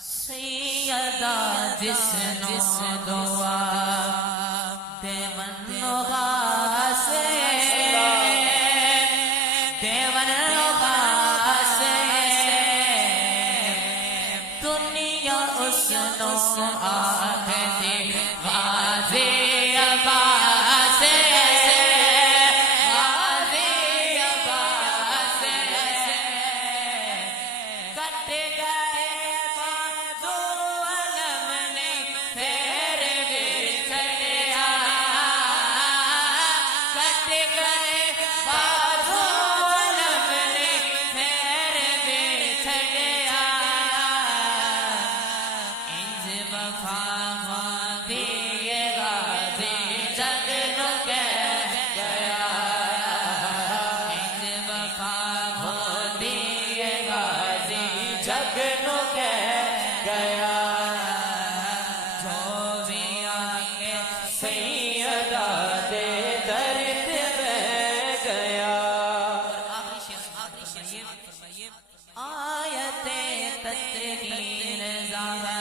سیدہ جسنو دعا دیون نغاسے دیون نغاسے دنیا اس نو آہدی غازی عباسے غازی عباسے کٹ گئے بازو علم نے پھر بھی چھڑیا کٹ گئے بازو علم نے پھر بھی چھڑیا انج وفا ماندی غازی جگ نو کہہ گیا انج وفا ماندی غازی جگ نو کہہ گیا جو بھی آگے سیدہ دے درد بہ گیا آیت تطہیر ظاہر